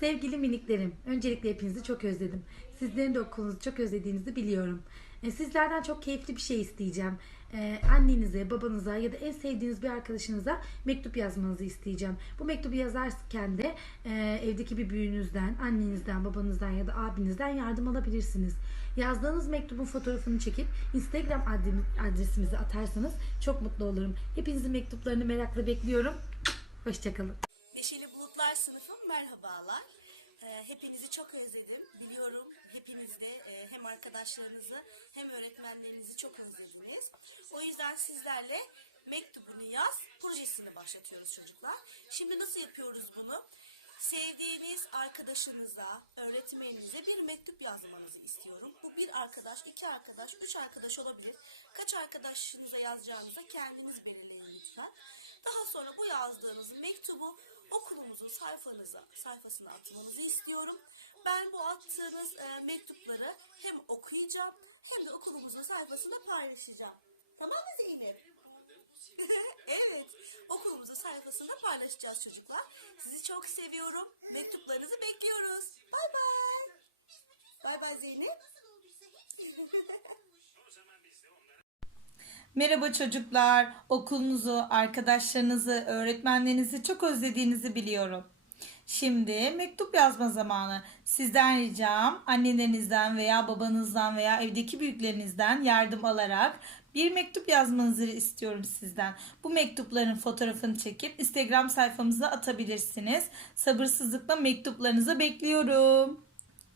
Sevgili miniklerim, öncelikle hepinizi çok özledim. Sizlerin de okulunuzu çok özlediğinizi biliyorum. E, Sizlerden çok keyifli bir şey isteyeceğim. E, annenize, babanıza ya da en sevdiğiniz bir arkadaşınıza mektup yazmanızı isteyeceğim. Bu mektubu yazarken de e, evdeki bir büyüğünüzden, annenizden, babanızdan ya da abinizden yardım alabilirsiniz. Yazdığınız mektubun fotoğrafını çekip Instagram adre- adresimize atarsanız çok mutlu olurum. Hepinizin mektuplarını merakla bekliyorum. Hoşçakalın. Sınıfım merhabalar. Ee, hepinizi çok özledim. Biliyorum hepiniz de e, hem arkadaşlarınızı hem öğretmenlerinizi çok özlediniz. O yüzden sizlerle mektubunu yaz projesini başlatıyoruz çocuklar. Şimdi nasıl yapıyoruz bunu? Sevdiğiniz arkadaşınıza, öğretmeninize bir mektup yazmanızı istiyorum. Bu bir arkadaş, iki arkadaş, üç arkadaş olabilir. Kaç arkadaşınıza yazacağınıza kendiniz belirleyin lütfen. Daha sonra bu yazdığınız mektubu okulumuzun sayfanıza, sayfasına atmanızı istiyorum. Ben bu attığınız e, mektupları hem okuyacağım hem de okulumuzun sayfasında paylaşacağım. Tamam mı Zeynep? evet, okulumuzun sayfasında paylaşacağız çocuklar. Sizi çok seviyorum. Mektuplarınızı bekliyoruz. Bay bay. Bay bay Zeynep. Merhaba çocuklar. Okulunuzu, arkadaşlarınızı, öğretmenlerinizi çok özlediğinizi biliyorum. Şimdi mektup yazma zamanı. Sizden ricam annelerinizden veya babanızdan veya evdeki büyüklerinizden yardım alarak bir mektup yazmanızı istiyorum sizden. Bu mektupların fotoğrafını çekip Instagram sayfamıza atabilirsiniz. Sabırsızlıkla mektuplarınızı bekliyorum.